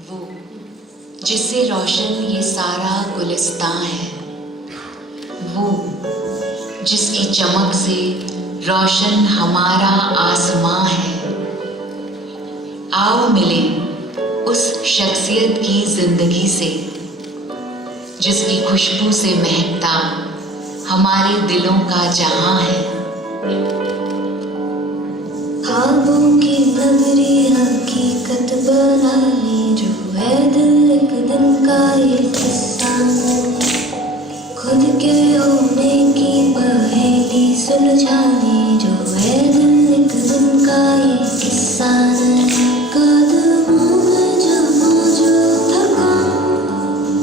वो जिससे रोशन ये सारा गुलिस्तां है, वो जिसकी चमक से रोशन हमारा आसमां है। आओ मिले उस शख्सियत की जिंदगी से, जिसकी खुशबू से महकता हमारे दिलों का जहां है। ख्वाबों की नगरी हकीकत बनाने जो है दिल एक दिन का ये किस्सा, खुद के होने की पहेली सुलझाने जो है दिल एक दिन का ये किस्सा। कदमों में जमा जो थका,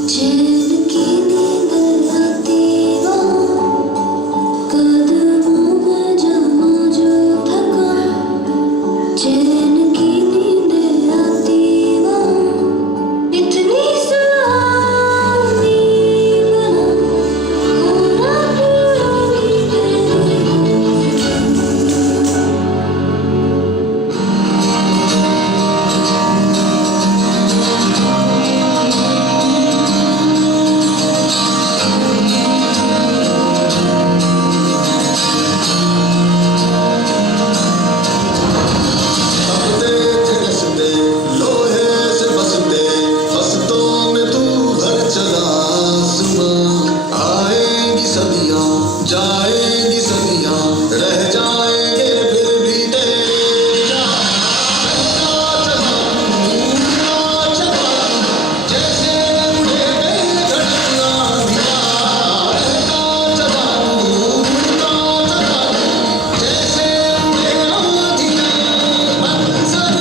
चैन की नींद आती वो, कदमों में जमा जो थका, चैन की नींद आती वो, इतनी सुहानी बना होना पूरा हंसते थे कसते लोहे से बसते, हंसतों में तू भर चला आसमां। आएंगी सदियां जाएंगी सदियां, रह जाएंगे फिर भी तेरे जहां। उड़ता चला जैसे उड़े बेधड़क आंधियां, रहता चला उड़ता चला जैसे उड़े आंधियां। मंजर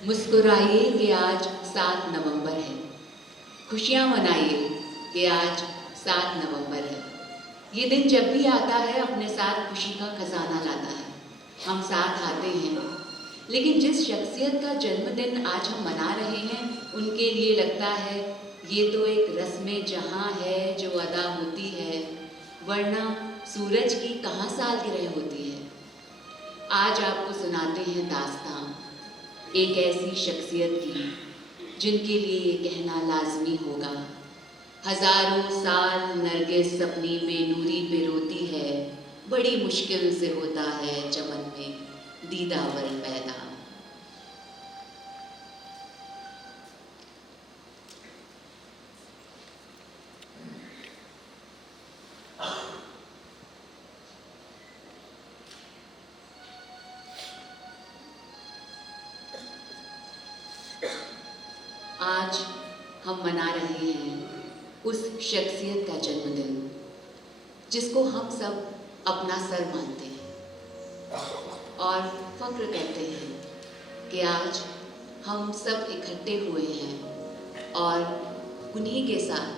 मुस्कुराइए कि आज 7 नवंबर है, खुशियाँ मनाइए कि आज 7 नवंबर है। ये दिन जब भी आता है अपने साथ खुशी का खजाना लाता है। हम साथ आते हैं, लेकिन जिस शख्सियत का जन्मदिन आज हम मना रहे हैं, उनके लिए लगता है ये तो एक रस्म जहाँ है जो अदा होती है, वरना सूरज की कहाँ सालगिरह होती है। आज आपको सुनाते हैं दास्तां एक ऐसी शख्सियत की, जिनके लिए ये कहना लाजमी होगा। हजारों साल नरगिस अपनी बेनूरी पे रोती है, बड़ी मुश्किल से होता है चमन में दीदावर पैदा। आज हम मना रहे हैं उस शख्सियत का जन्मदिन, जिसको हम सब अपना सर मानते हैं और फख्र कहते हैं कि आज हम सब इकट्ठे हुए हैं और उन्हीं के साथ,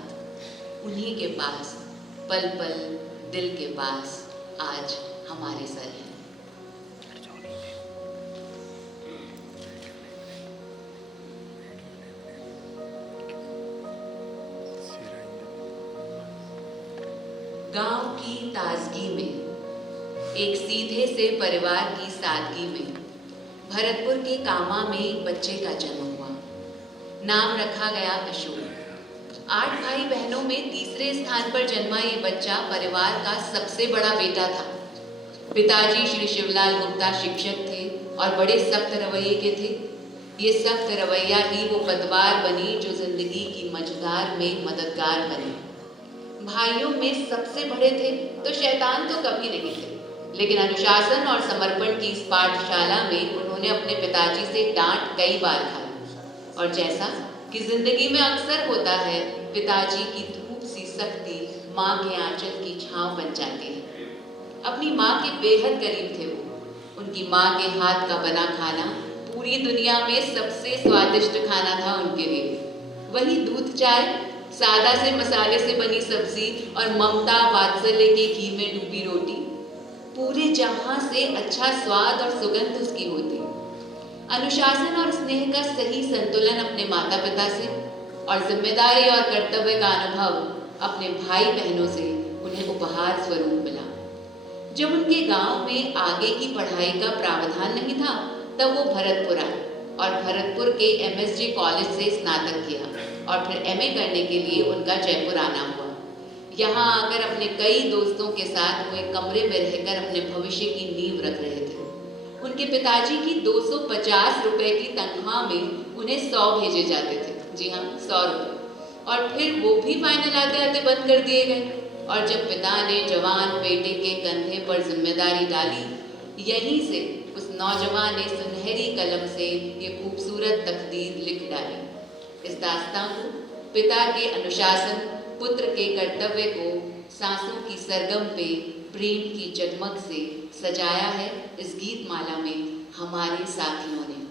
उन्हीं के पास पल पल दिल के पास आज हमारे सर हैं। गांव की ताजगी में, एक सीधे से परिवार की सादगी में भरतपुर के कामा में बच्चे का जन्म हुआ। नाम रखा गया अशोक। 8 भाई बहनों में तीसरे स्थान पर जन्मा ये बच्चा परिवार का सबसे बड़ा बेटा था। पिताजी श्री शिवलाल गुप्ता शिक्षक थे और बड़े सख्त रवैये के थे। ये सख्त रवैया ही वो पतवार बनी जो जिंदगी की मझधार में मददगार बने। भाइयों में सबसे बड़े थे तो शैतान तो कभी नहीं थे, लेकिन अनुशासन और समर्पण की इस पाठशाला में उन्होंने अपने पिताजी से डांट कई बार खाई। और जैसा कि जिंदगी में अक्सर होता है, पिताजी की धूप सी सख्ती माँ के आंचल की छांव बन जाती है। अपनी माँ के बेहद करीब थे वो। उनकी माँ के हाथ का बना खाना पूरी दुनिया में सबसे स्वादिष्ट खाना था उनके लिए। वही दूध चाय, सादा से मसाले से बनी सब्जी और ममता वात्सल्य के घी में डूबी रोटी, पूरे जहां से अच्छा स्वाद और सुगंध उसकी होती। अनुशासन और स्नेह का सही संतुलन अपने माता पिता से और जिम्मेदारी और कर्तव्य का अनुभव अपने भाई बहनों से उन्हें उपहार स्वरूप मिला। जब उनके गांव में आगे की पढ़ाई का प्रावधान नहीं था, तब वो भरतपुर आए और भरतपुर के MSG कॉलेज से स्नातक किया और फिर MA करने के लिए उनका जयपुर आना हुआ। यहाँ आकर अपने कई दोस्तों के साथ वो एक कमरे में रहकर अपने भविष्य की नींव रख रहे थे। उनके पिताजी की 250 रुपए की तनख्वाह में उन्हें 100 भेजे जाते थे। जी हाँ, 100 रुपये। और फिर वो भी फाइनल आते आते बंद कर दिए गए। और जब पिता ने जवान बेटे के कंधे पर जिम्मेदारी डाली, यहीं से उस नौजवान ने सुनहरी कलम से ये खूबसूरत तकदीर लिख डाली। इस दास्तां को पिता के अनुशासन, पुत्र के कर्तव्य को सांसों की सरगम पे प्रेम की जगमग से सजाया है इस गीत माला में हमारे साथियों ने।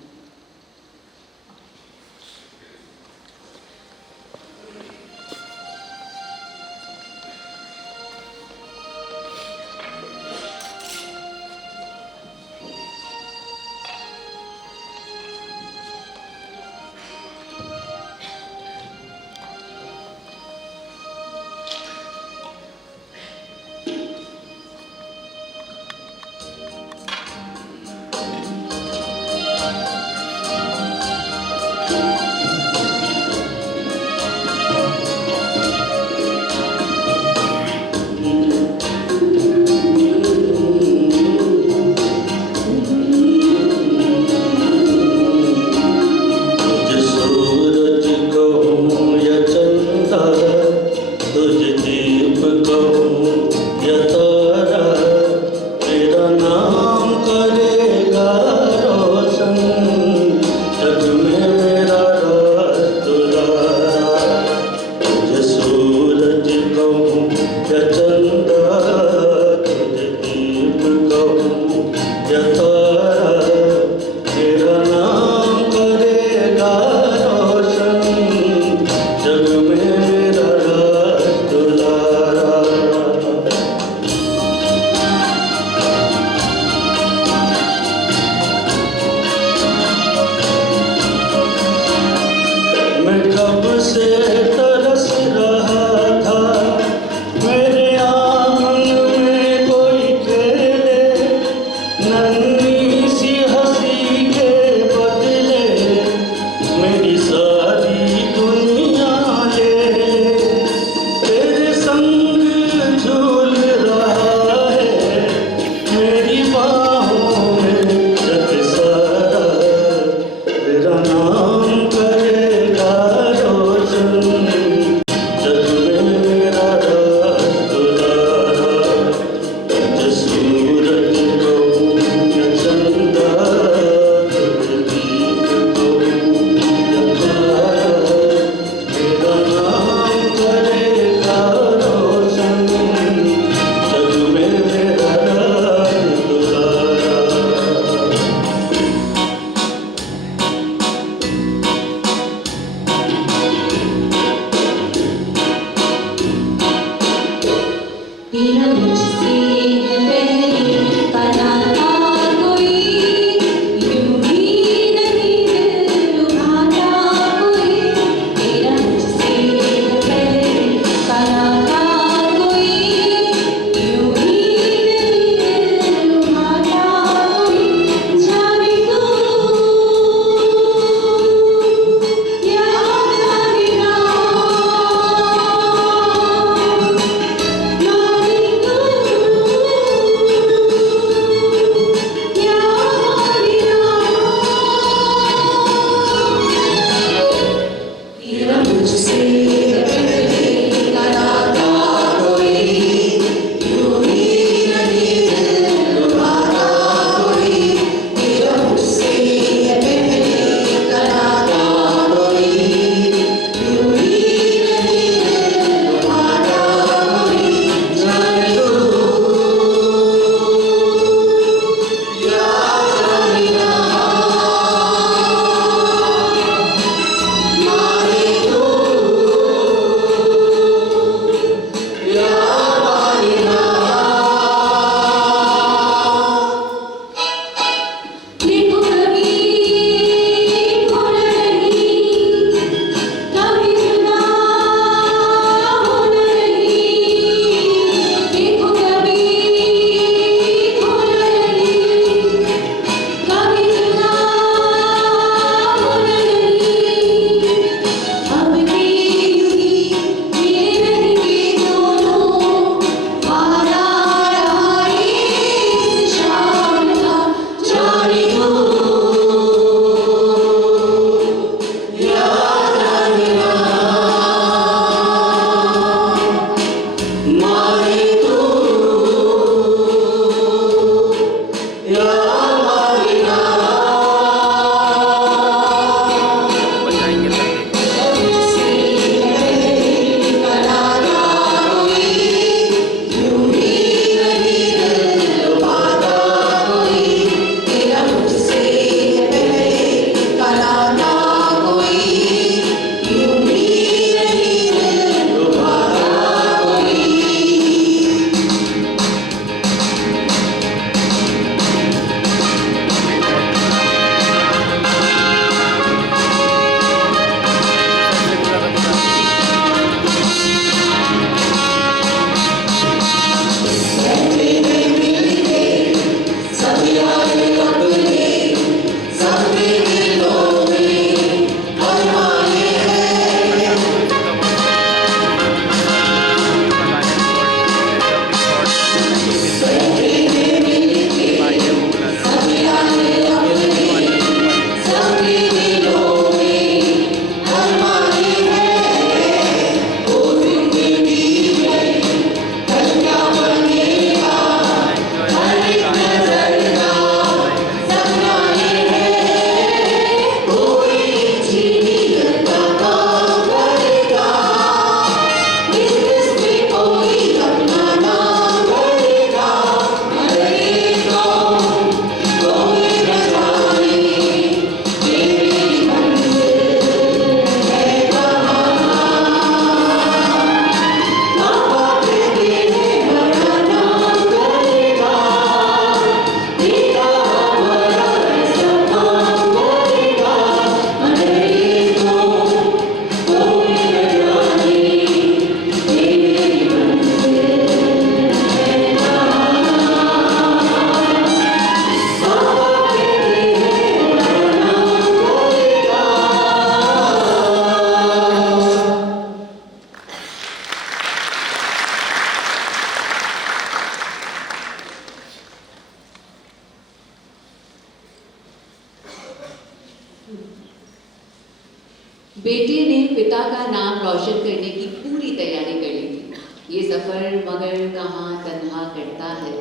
बेटे ने पिता का नाम रोशन करने की पूरी तैयारी कर ली थी। ये सफर मगर कहाँ तन्हा करता है,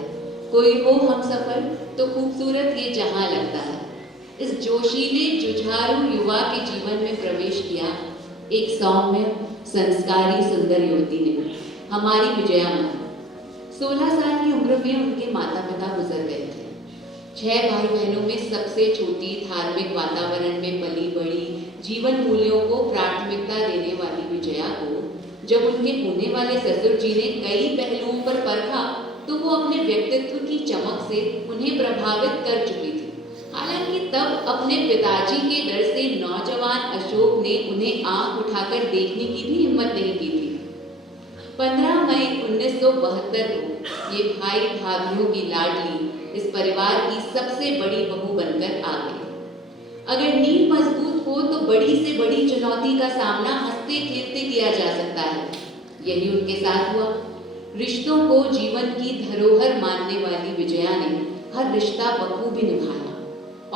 कोई हो हम सफर तो खूबसूरत ये जहां लगता है। इस जोशीले जुझारू युवा के जीवन में प्रवेश किया एक सौम्य संस्कारी सुंदर युवती ने, हमारी विजया मैम। 16 साल की उम्र में उनके माता पिता गुजर गए थे। 6 भाई बहनों में सबसे छोटी, धार्मिक वातावरण में पली बड़ी, जीवन मूल्यों को प्राथमिकता देने वाली विजया को जब उनके होने वाले ससुर जी ने कई पहलुओं पर परखा तो वो अपने व्यक्तित्व की चमक से उन्हें प्रभावित कर चुकी थी। हालांकि तब अपने पिताजी के डर से नौजवान अशोक ने उन्हें आंख उठाकर देखने की भी हिम्मत नहीं की थी। 15 मई 1972 को ये भाई भाभियों की लाडली इस परिवार की सबसे बड़ी बहू बनकर आ गई। अगर नींव मजबूत हो तो बड़ी से बड़ी चुनौती का सामना हंसते खेलते किया जा सकता है। यही उनके साथ हुआ। रिश्तों को जीवन की धरोहर मानने वाली विजया ने हर रिश्ता बखूबी निभाया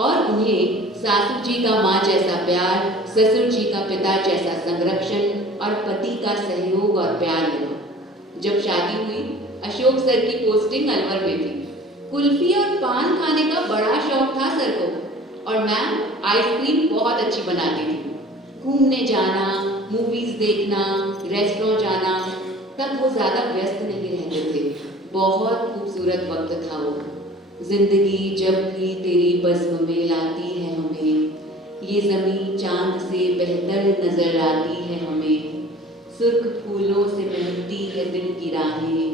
और उन्हें सासू जी का माँ जैसा प्यार, ससुर जी का पिता जैसा संरक्षण और पति का सहयोग और प्यार मिला। जब शादी हुई, अशोक सर की पोस्टिंग अलवर में थी। कुल्फी और पान खाने का बड़ा शौक था सर को और मैम आइसक्रीम बहुत अच्छी बनाती थी। घूमने जाना, मूवीज देखना, रेस्टोरेंट जाना, तब वो ज़्यादा व्यस्त नहीं रहते थे। बहुत खूबसूरत वक्त था वो। जिंदगी जब भी तेरी बज़्म में लाती है हमें, ये ज़मीं चांद से बेहतर नजर आती है हमें। सुर्ख फूलों से महकती है दिल की राहें,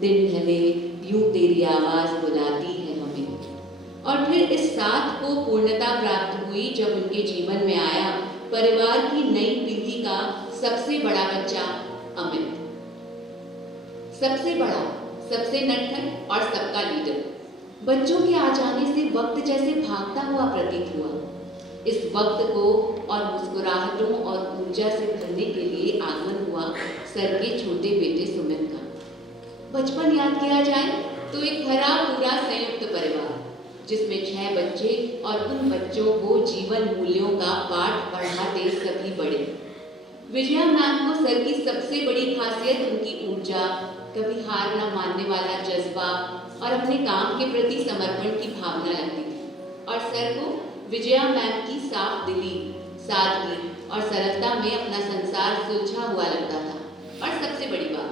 दिन ढले यूं तेरी आवाज़ बुलाती है हमें। और फिर इस साथ को पूर्णता प्राप्त हुई जब उनके जीवन में आया परिवार की नई पीढ़ी का सबसे बड़ा बच्चा अमित। सबसे बड़ा, सबसे नटखट और सबका लीडर। बच्चों के आ जाने से वक्त जैसे भागता हुआ प्रतीत हुआ। इस वक्त को और मुस्कुराहटों और ऊर्जा से भरने के लिए आगमन हुआ सर के छोटे बेटे सुमित का। बचपन याद किया जाए तो एक भरा पूरा संयुक्त परिवार जिसमें 6 बच्चे और उन बच्चों को जीवन मूल्यों का पाठ पढ़ाते सभी बड़े। विजया मैम को सर की सबसे बड़ी खासियत उनकी ऊर्जा, कभी हार न मानने वाला जज्बा और अपने काम के प्रति समर्पण की भावना लगती थी। और सर को विजया मैम की साफ दिली, सादगी और सरलता में अपना संसार सुलझा हुआ लगता था। और सबसे बड़ी बात,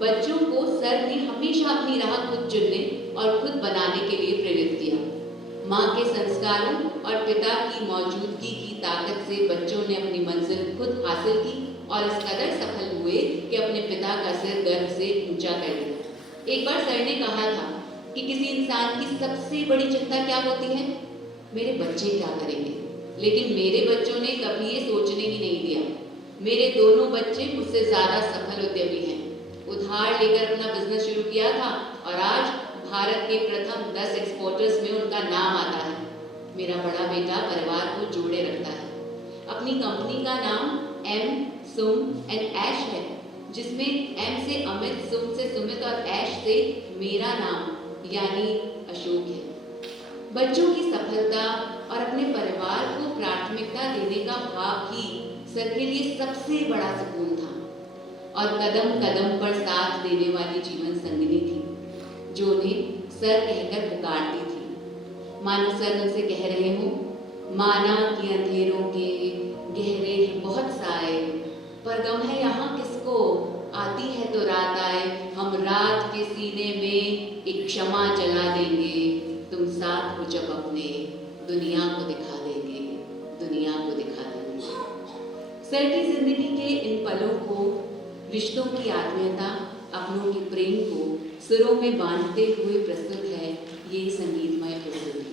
बच्चों को सर ने हमेशा अपनी राह खुद चुनने और खुद बनाने के लिए प्रेरित किया। माँ के संस्कारों और पिता की मौजूदगी की ताकत से बच्चों ने अपनी मंजिल खुद हासिल की और इस कदर सफल हुए कि अपने पिता का सिर गर्व से ऊंचा कर दिया। एक बार सर ने कहा था कि किसी इंसान की सबसे बड़ी चिंता क्या होती है? मेरे बच्चे क्या करेंगे। लेकिन मेरे बच्चों ने कभी ये सोचने ही नहीं दिया। मेरे दोनों बच्चे मुझसे ज़्यादा सफल उद्यमी हैं। उधार लेकर अपना बिजनेस शुरू किया था और आज भारत के प्रथम 10 एक्सपोर्टर्स में उनका नाम आता है। मेरा बड़ा बेटा परिवार को जोड़े रखता है। अपनी कंपनी का नाम एम, सुम एंड ऐश है, जिसमें एम से अमित, सुम से सुमित और ऐश से मेरा नाम यानी अशोक है। बच्चों की सफलता और अपने परिवार को प्राथमिकता देने का भाव ही सर के लिए सबसे बड़ा सुकून था और कदम कदम पर साथ देने वाली जीवन संगिनी थी जो उन्हें सर कहकर पुकारती थी। मानो सर उनसे कह रहे हो, माना कि अंधेरों के गहरे हैं बहुत साए, पर गम है यहाँ किसको, आती है तो रात आए। हम रात के सीने में एक क्षमा जला देंगे, तुम साथ हो जब अपने, दुनिया को दिखा देंगे, दुनिया को दिखा देंगे। सर की जिंदगी के इन पलों को, रिश्तों की आत्मीयता, अपनों के प्रेम को सुरों में बांधते हुए प्रस्तुत है ये संगीतमय प्रस्तुति।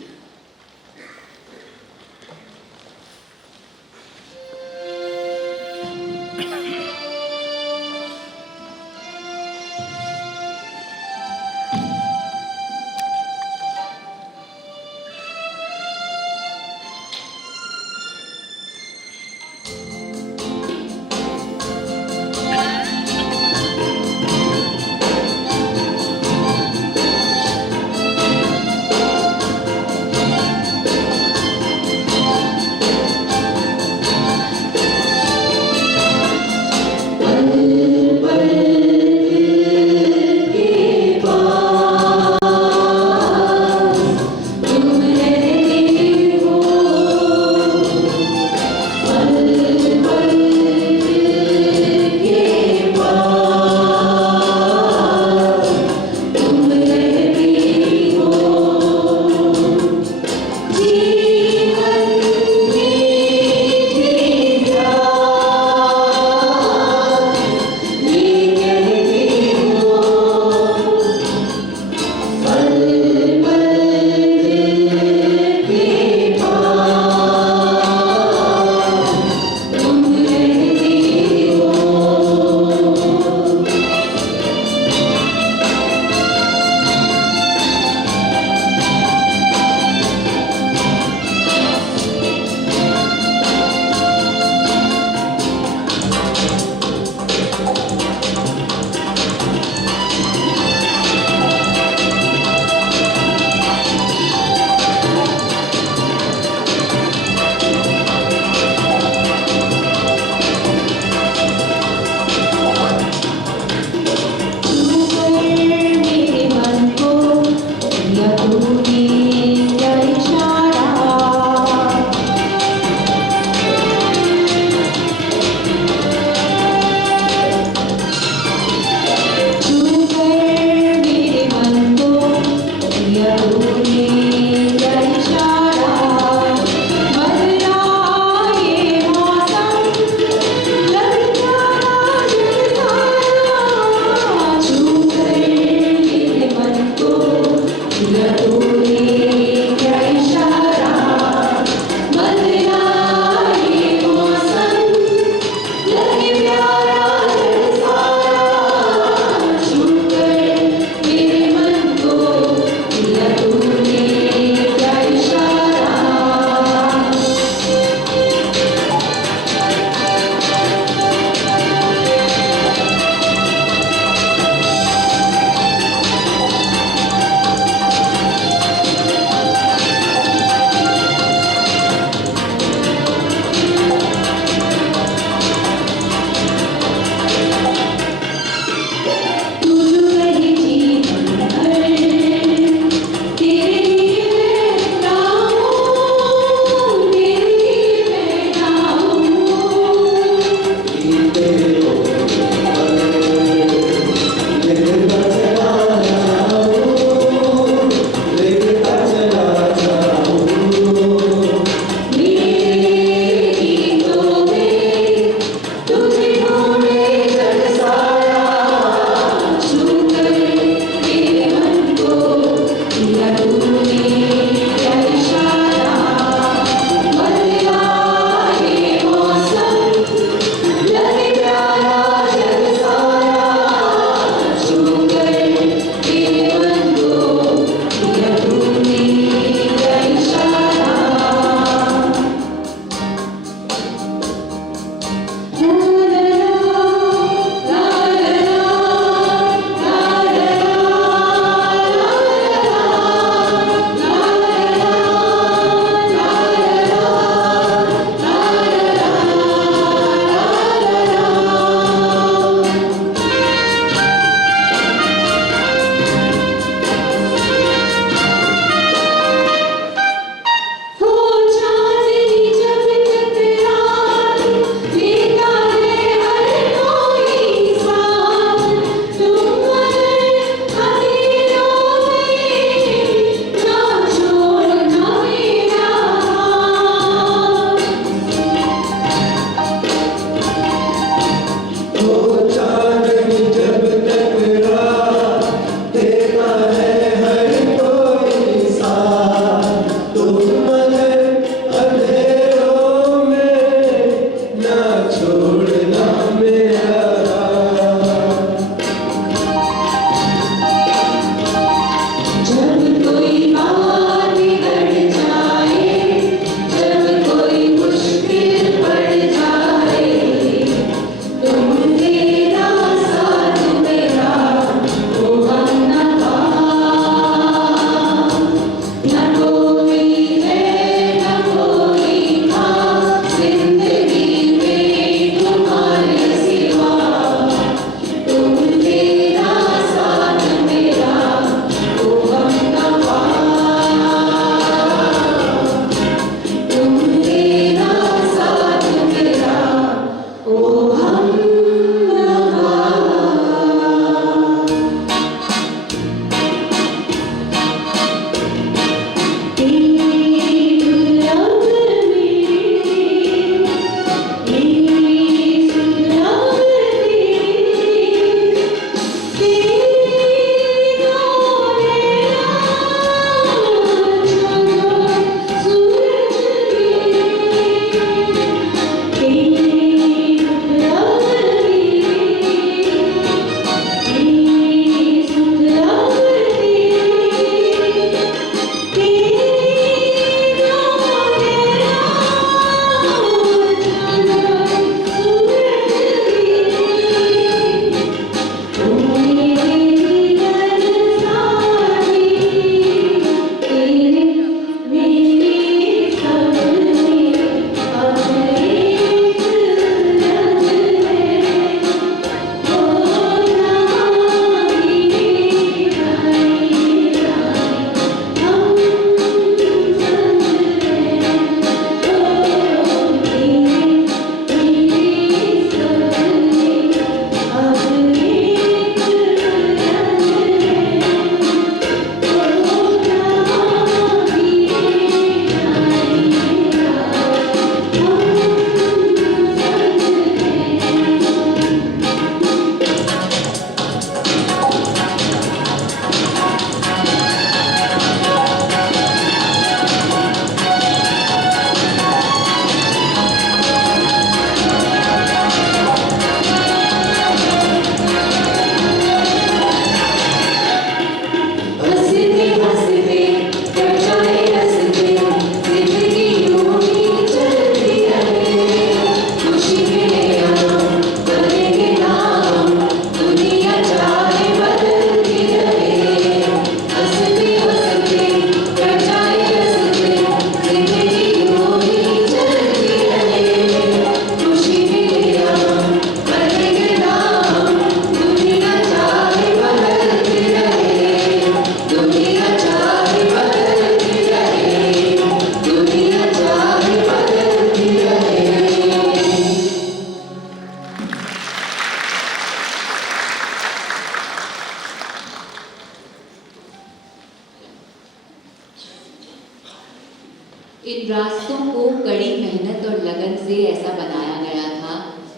ऐसा बनाया गया था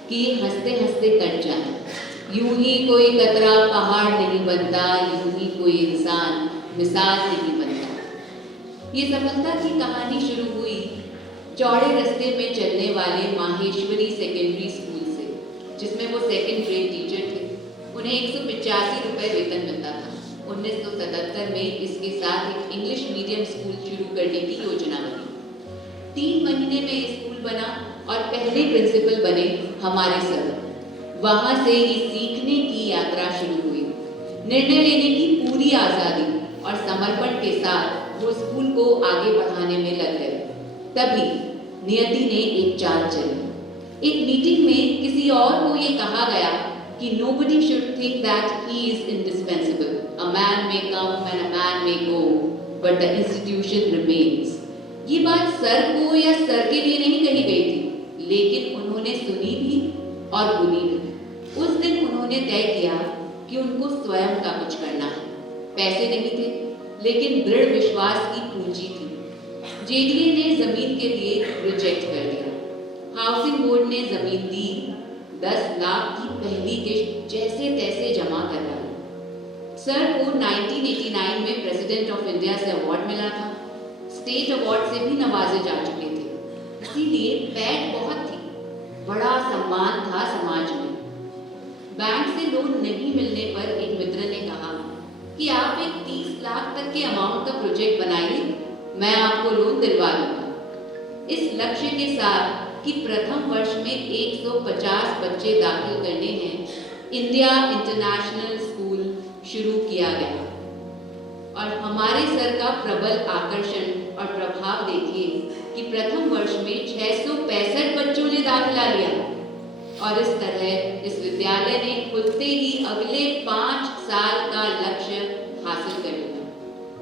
कि हंसते हंसते कट जाए। यूं ही कोई कतरा पहाड़ नहीं बनता, यूं ही कोई इंसान मिसाल नहीं बनता। ये सफलता की कहानी शुरू हुई चौड़े रास्ते में चलने वाले माहेश्वरी सेकेंडरी स्कूल से, जिसमें वो सेकंड ग्रेड टीचर थे। उन्हें 185 रुपये वेतन मिलता था। 1977 में इसके साथ एक इंग्लिश मीडियम स्कूल शुरू करने की योजना बनी। 3 महीने में स्कूल बना और पहले प्रिंसिपल बने हमारे सर। वहां से ही सीखने की यात्रा शुरू हुई। निर्णय लेने की पूरी आज़ादी और समर्पण के साथ वो स्कूल को आगे बढ़ाने में लग गए। तभी नियति ने एक चाल चली। एक मीटिंग में किसी और को ये कहा गया कि nobody should think that he is indispensable. A man may come and a man may go, but the institution remains. ये बात सर को या सर के लिए नहीं कही गई थी, लेकिन उन्होंने सुनी भी और बुनी भी। उस दिन उन्होंने तय किया कि उनको स्वयं का कुछ करना है। पैसे नहीं थे, लेकिन दृढ़ विश्वास की पूंजी थी। जेडीए ने जमीन के लिए रिजेक्ट कर दिया। हाउसिंग बोर्ड ने जमीन दी। 10 लाख की पहली किश्त जैसे तैसे जमा करवाई। सर को 1989 में प्रेसिडेंट ऑफ इंडिया से अवार्ड मिला था। स्टेट अवार्ड से भी नवाजे जा चुके थे, इसीलिए पैठ बहुत थी। बड़ा सम्मान था समाज में। बैंक से लोन नहीं मिलने पर एक मित्र ने कहा कि आप एक 30 लाख तक के अमाउंट का प्रोजेक्ट बनाइए, मैं आपको लोन दिलवा दूंगा। इस लक्ष्य के साथ कि प्रथम वर्ष में 150 बच्चे दाखिल करने हैं, इंडिया इंटरनेशनल स्कूल शुरू किया गया। और हमारे सर का प्रबल आकर्षण और प्रभाव देखिए कि प्रथम वर्ष में 665 बच्चों ने दाखिला लिया। और इस तरह इस विद्यालय ने खुलते ही अगले 5 साल का लक्ष्य हासिल कर लिया।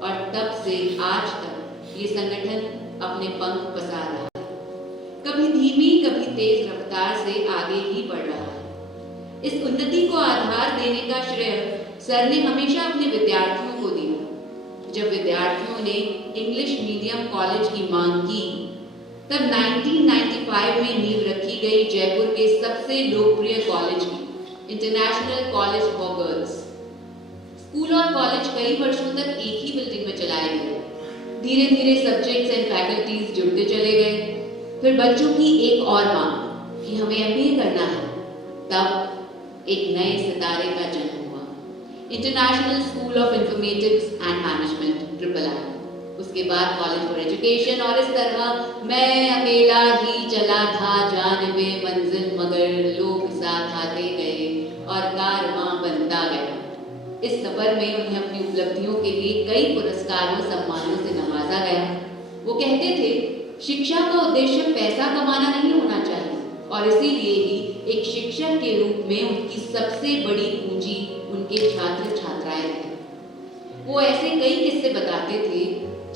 और तब से आज तक ये संगठन अपने पंख पसार रहा है, कभी धीमी कभी तेज रफ्तार से आगे ही बढ़ रहा है। इस उन्नति को आधार देने का श्रेय सर ने हमेशा अपने विद्यार्थियों को दिया। जब विद्यार्थियों ने इंग्लिश मीडियम कॉलेज की मांग की, तब 1995 में नींव रखी गई जयपुर के सबसे लोकप्रिय कॉलेज की, international college for girls. School और कॉलेज कई वर्षों तक एक ही बिल्डिंग में चलाए गए। धीरे धीरे सब्जेक्ट्स एंड फैकल्टीज जुड़ते चले गए। फिर बच्चों की एक और मांग कि हमें एमबीए करना है। तब एक नए सितारे का जन्म हुआ, international school of informatics and management (III). उसके बाद कॉलेज फॉर एजुकेशन। और इस तरह मैं अकेला ही चला था जानिबे मंजिल, मगर लोग साथ आते गए और कारवां बनता गया। इस सफर में उन्हें अपनी उपलब्धियों के लिए कई पुरस्कारों सम्मानों से नवाजा गया। वो कहते थे, शिक्षा का उद्देश्य पैसा कमाना नहीं होना चाहिए, और इसीलिए ही एक शिक्षक के रूप में उनकी सबसे बड़ी पूंजी उनके छात्र छात्राएं थे। वो ऐसे कई किस्से बताते थे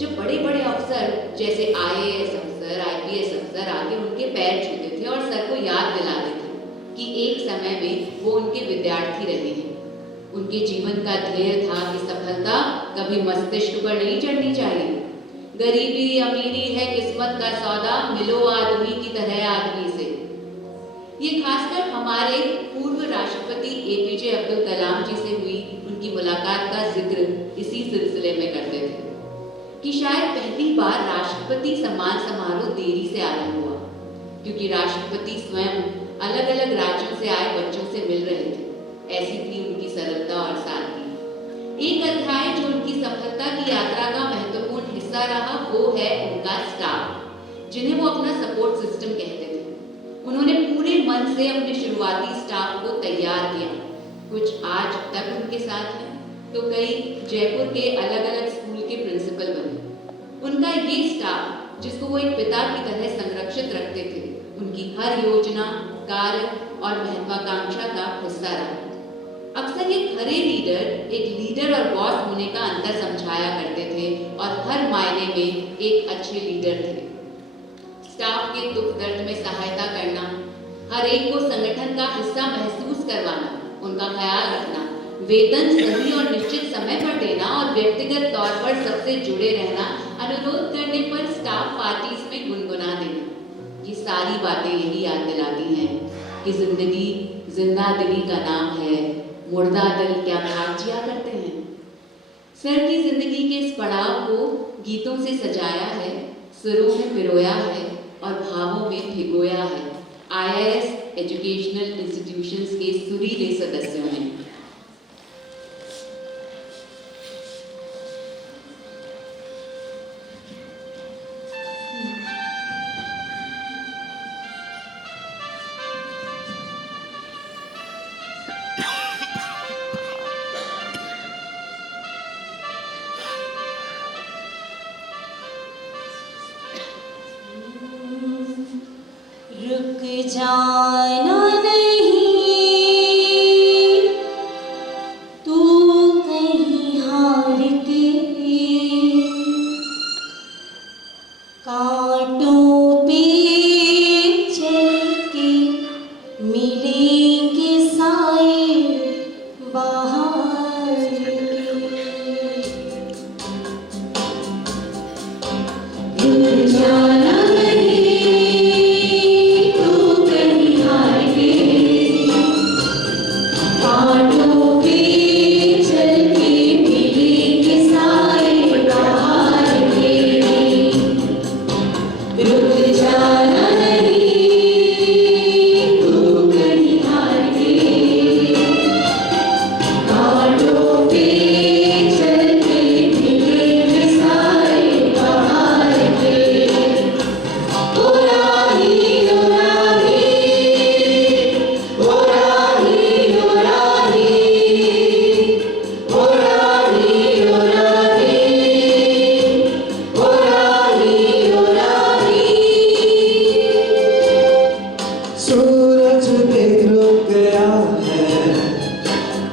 जब बड़े बड़े अफसर जैसे IAS अफसर, IPS अफसर आके उनके पैर छूते थे और सर को याद दिलाते थे कि एक समय में वो उनके विद्यार्थी रहे हैं। उनके जीवन का ध्येय था कि सफलता कभी मस्तिष्क पर नहीं चढ़नी चाहिए। गरीबी अमीरी है किस्मत का सौदा, मिलो आदमी की तरह आदमी से। ये खासकर हमारे पूर्व राष्ट्रपति APJ अब्दुल कलाम जी से हुई उनकी मुलाकात का जिक्र इसी सिलसिले में करते थे कि शायद पहली बार राष्ट्रपति सम्मान समारोह देरी से आरंभ हुआ, क्योंकि राष्ट्रपति स्वयं अलग अलग राज्यों से आए बच्चों से मिल रहे थे। ऐसी थी उनकी सरलता और सादगी। एक अध्याय जो उनकी सफलता की यात्रा का महत्वपूर्ण हिस्सा रहा, वो है उनका स्टाफ, जिन्हें वो अपना सपोर्ट सिस्टम कहते थे। उन्होंने पूरे मन से अपने शुरुआती स्टाफ को तैयार किया। कुछ आज तक उनके साथ हैं, तो कई जयपुर के अलग अलग स्कूल के प्रिंसिपल बने। उनका ये स्टाफ, जिसको वो एक पिता की तरह संरक्षित रखते थे, उनकी हर योजना, कार्य और महत्वाकांक्षा का हिस्सा रहा। अक्सर ये खरे लीडर एक लीडर और बॉस होने का अंतर समझाया करते थे और हर मायने में एक अच्छे लीडर थे। स्टाफ के दुख दर्द में सहायता करना, हर एक को संगठन का हिस्सा महसूस करवाना, उनका ख्याल रखना, वेतन सही और निश्चित समय पर देना और व्यक्तिगत तौर पर सबसे जुड़े रहना, अनुरोध करने पर स्टाफ पार्टीज में गुनगुना देना। ये सारी बातें यही याद दिलाती हैं कि जिंदगी जिंदा दिली का नाम है, मुर्दा दिल क्या भाग जिया करते हैं। सर की जिंदगी के इस पड़ाव को गीतों से सजाया है, सुरों में पिरोया है और भावों में भिगोया है IIS एजुकेशनल इंस्टीट्यूशंस के सुरीले सदस्यों ने। रुक जाना नहीं, तू कहीं हार के, कांटों पे चल के मिलेंगे साए बाहर के। रुक जाना सूरज देख रुक गया है,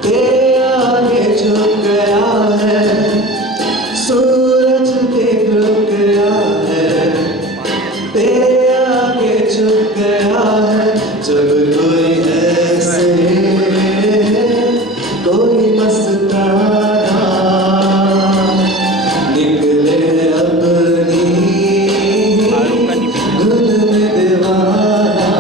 तेरे आगे झुक गया है। सूरज देख रुक गया है, तेरे आगे झुक गया है। जब कोई ऐसे कोई मस्ताना निकले अपनी धुन में दीवाना,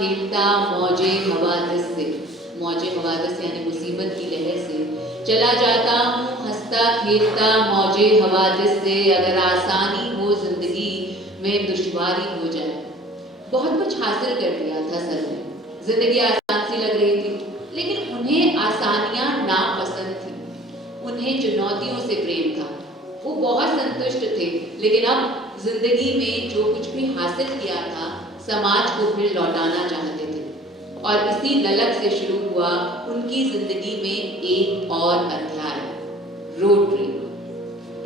खेलता मौजे हवादिस से, मौजे हवादिस यानी मुसीबत की लहर से, चला जाता हूँ हंसता खेलता मौजे हवादिस से, अगर आसानी हो जिंदगी में दुश्वारी हो जाए। बहुत कुछ हासिल कर लिया था सर ने, जिंदगी आसान सी लग रही थी, लेकिन उन्हें आसानियां नापसंद थी, उन्हें चुनौतियों से प्रेम था। वो बहुत संतुष्ट थे, लेकिन अब जिंदगी में जो कुछ भी हासिल किया था समाज को फिर लौटाना चाहते थे, और इसी ललक से शुरू हुआ उनकी जिंदगी में एक और अध्याय, रोटरी।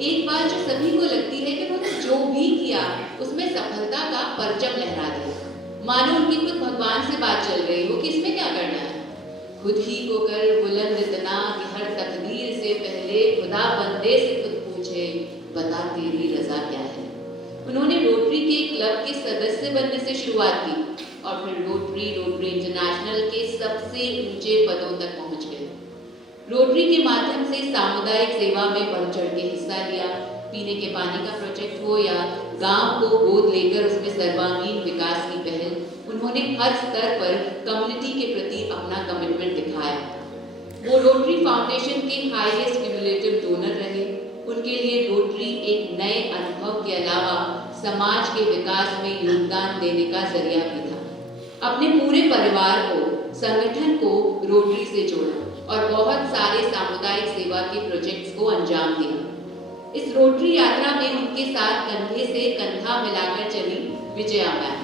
एक बात जो सभी को लगती है कि उन्होंने जो भी किया उसमें सफलता का परचम लहरा दिया, मानो उनकी खुद भगवान से बात चल रही हो कि इसमें क्या करना है। खुद ही को कर बुलंद इतना कि हर तकदीर से पहले खुदा बंदे से खुद पूछे, बता तेरी रजा क्या है। उन्होंने रोटरी के क्लब के सदस्य बनने से शुरुआत की और फिर रोटरी इंटरनेशनल के सबसे ऊंचे पदों तक पहुंच गए। रोटरी के माध्यम से सामुदायिक सेवा में बढ़ चढ़ के हिस्सा लिया, पीने के पानी का प्रोजेक्ट हो या गांव को गोद लेकर उसमें सर्वांगीण विकास की पहल, उन्होंने हर स्तर पर कम्युनिटी के प्रति अपना कमिटमेंट दिखाया। वो रोटरी फाउंडेशन के हाईएस्ट क्यूमुलेटिव डोनर रहे। उनके लिए रोटरी एक नए अनुभव के अलावा समाज के विकास में योगदान देने का जरिया भी था। अपने पूरे परिवार को, संगठन को रोटरी से जोड़ा और बहुत सारे सामुदायिक सेवा के प्रोजेक्ट्स को अंजाम दिया। इस रोटरी यात्रा में उनके साथ कंधे से कंधा मिलाकर चली विजया मैम।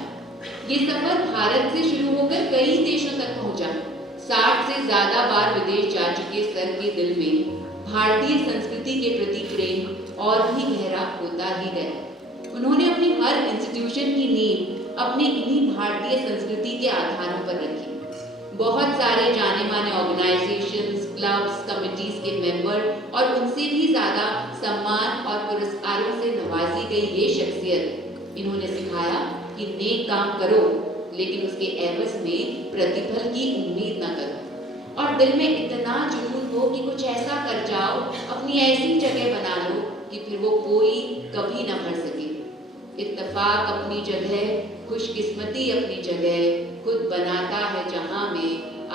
ये सफर भारत से शुरू होकर कई देशों तक पहुंचा। 60 से ज्यादा बार विदेश जा चुके सर के दिल में भारतीय संस्कृति के प्रति प्रेम और भी गहरा होता ही गया। उन्होंने अपनी हर इंस्टीट्यूशन की नींव अपने इन्हीं भारतीय संस्कृति के आधारों पर रखी। बहुत सारे जाने माने ऑर्गेनाइजेशंस, क्लब्स, कमिटीज के मेंबर और उनसे भी ज्यादा सम्मान और पुरस्कारों से नवाजी गई ये शख्सियत इन्होंने सिखाया कि नेक काम करो, लेकिन उसके एवज में प्रतिफल की उम्मीद न करो, और दिल में इतना जुनून हो कि कुछ ऐसा कर जाओ, अपनी ऐसी जगह बना लो कि फिर वो कोई कभी न भर सके। इत्तेफाक अपनी जगह, खुशकिस्मती अपनी जगह, खुद बनाता है जहां में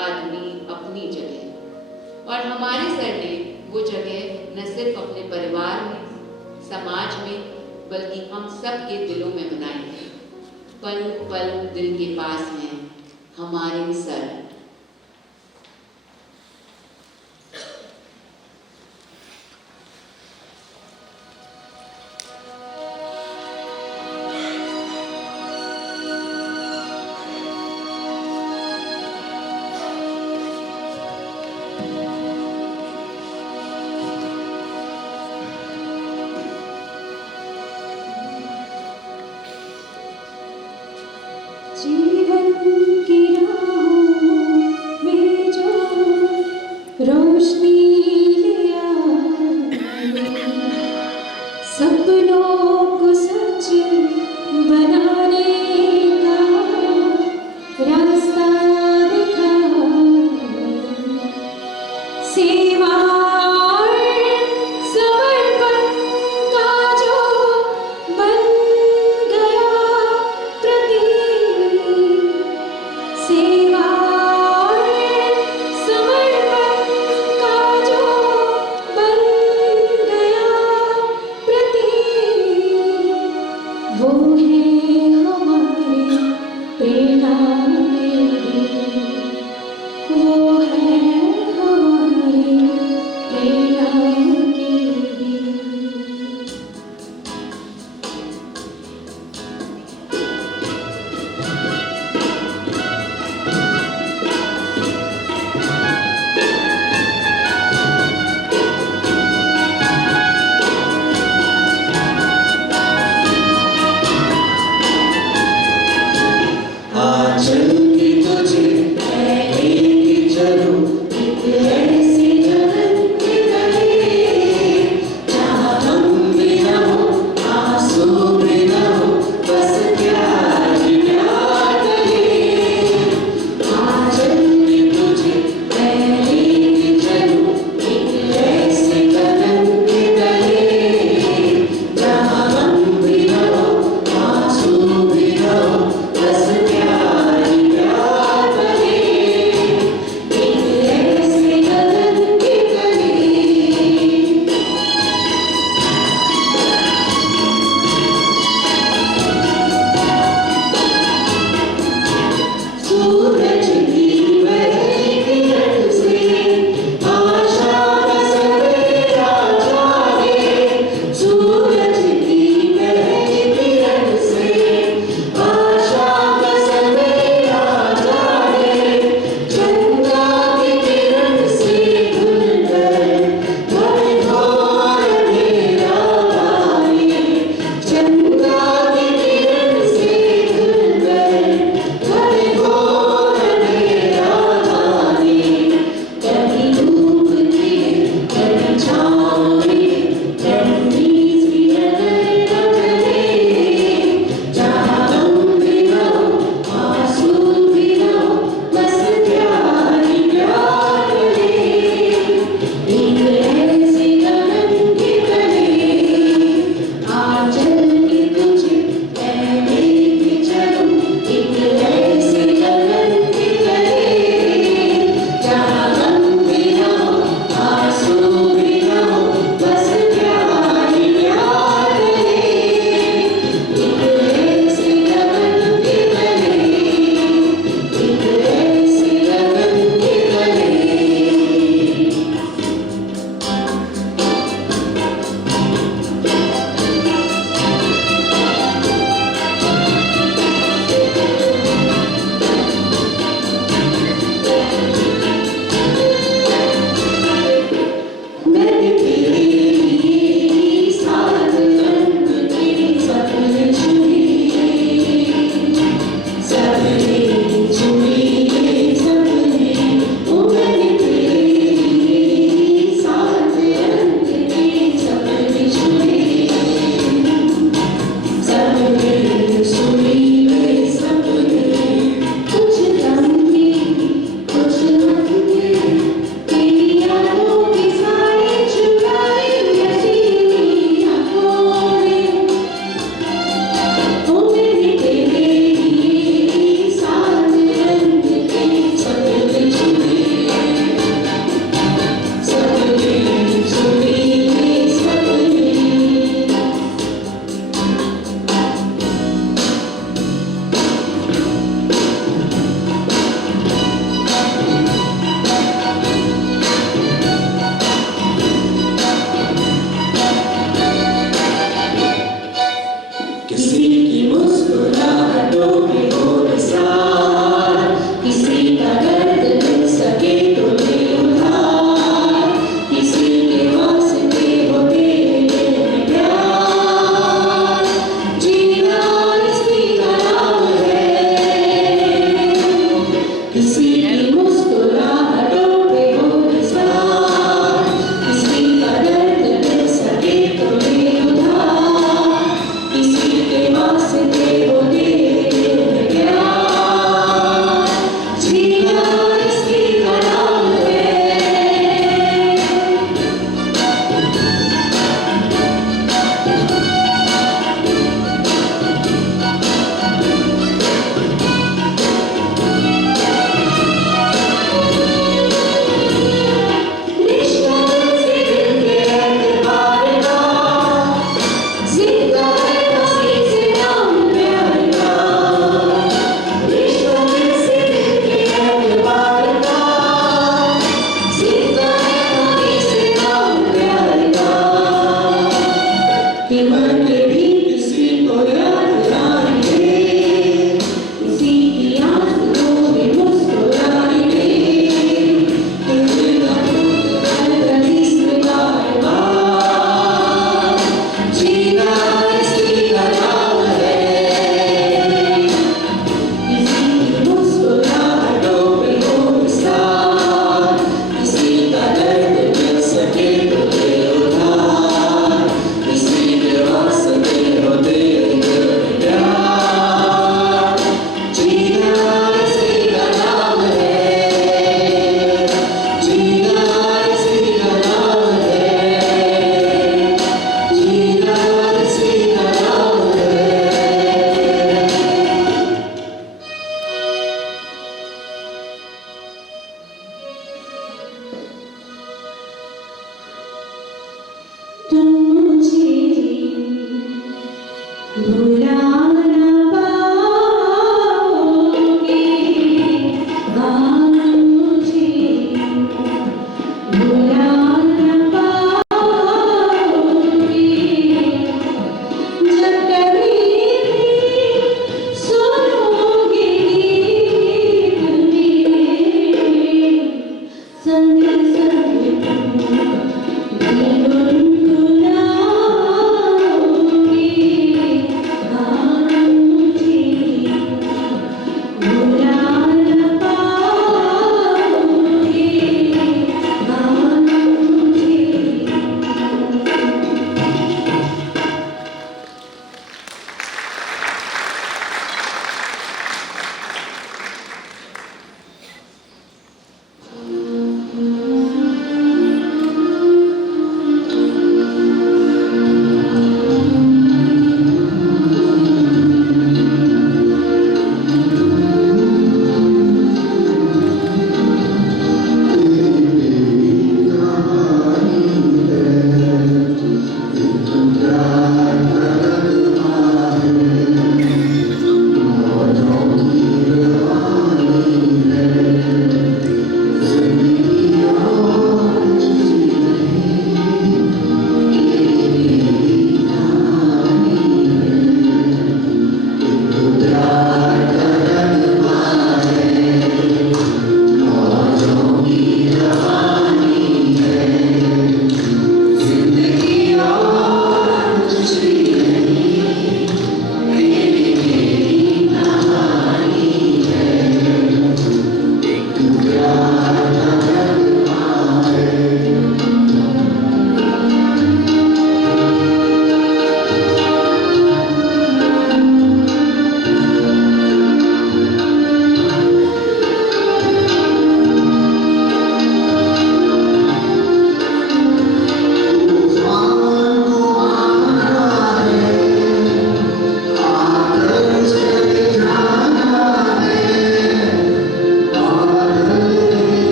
आदमी अपनी जगह। और हमारे सर ने वो जगह न सिर्फ अपने परिवार में, समाज में, बल्कि हम सब के दिलों में बनाई है। पल पल दिल के पास हैं हमारे सर। जीवन की राहों में जो रोशनी ले आए, सपनों को सच बनाने का रास्ता दिखाए, सेवा और समर्पण का जो बन गया प्रतीक, सेवा और समर्पण का जो बन गया प्रतीक, वो है हमारे प्रेरणा के दीप, वो है हमारे प्रेरणा के दीप। आंचल की तुझे पहले की जरूर एक ऐसी जगह निकले, जहाँ हम भी न हो, आंसू भी न हो, बस प्यार ही प्यार करे। आंचल की तुझे पहले की जरूर एक ऐसी जगह निकले, जहाँ हम भी न हो, आंसू भी न हो, बस प्यार ही प्यार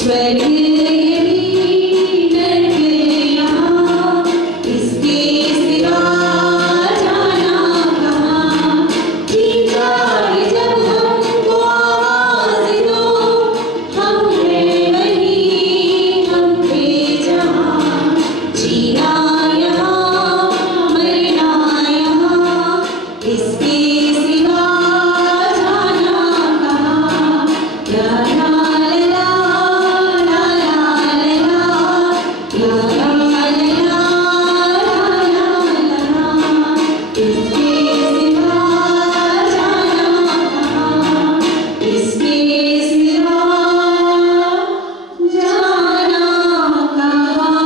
स्वर्ग यही नर्क यहाँ, इसके सिवा जाना कहाँ। पुकारे जब हमको आवाज़ दो, हम हैं वहीं, हम थे जहाँ। जीना यहाँ, मरना यहाँ, इसके सिवा जाना कहाँ। ला ला ला ला ला ला ला इसके सिवा जाना कहाँ, इसके सिवा जाना कहाँ।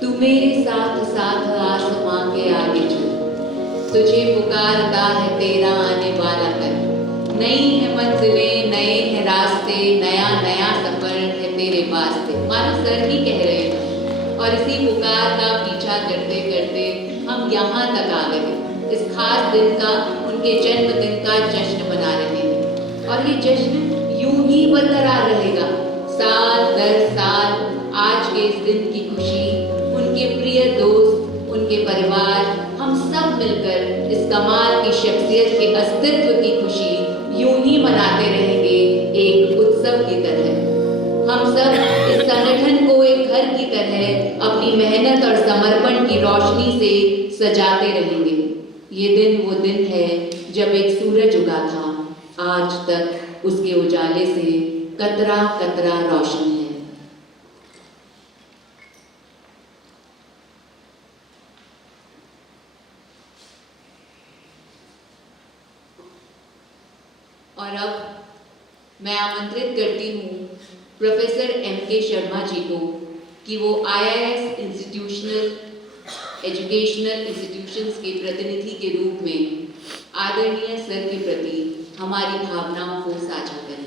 तू मेरे साथ साथ आसमां के आगे चल, तुझे पुकारता है तेरा आने वाला कल। नई है मंजिलें, नए हैं रास्ते, नया नया सफर है तेरे वास्ते। मानो सर ही कह रहे हैं और इसी पुकार का पीछा करते करते हम यहाँ तक आ गए। इस खास दिन का, उनके जन्मदिन का जश्न मना रहे हैं और ये जश्न यूं ही बरकरार रहेगा साल दर साल। आज के इस दिन की खुशी उनके प्रिय दोस्त, उनके परिवार, हम सब मिलकर इस कमाल की शख्सियत के अस्तित्व की खुशी यूं ही मनाते रहेंगे एक उत्सव की तरह। हम सब इस संगठन को एक घर की तरह अपनी मेहनत और समर्पण की रोशनी से सजाते रहेंगे। ये दिन वो दिन है जब एक सूरज उगा था, आज तक उसके उजाले से कतरा कतरा रोशनी है। और अब मैं आमंत्रित करती हूँ प्रोफेसर M.K. शर्मा जी को कि वो IIS एजुकेशनल इंस्टीट्यूशंस के प्रतिनिधि के रूप में आदरणीय सर के प्रति हमारी भावनाओं को साझा करें।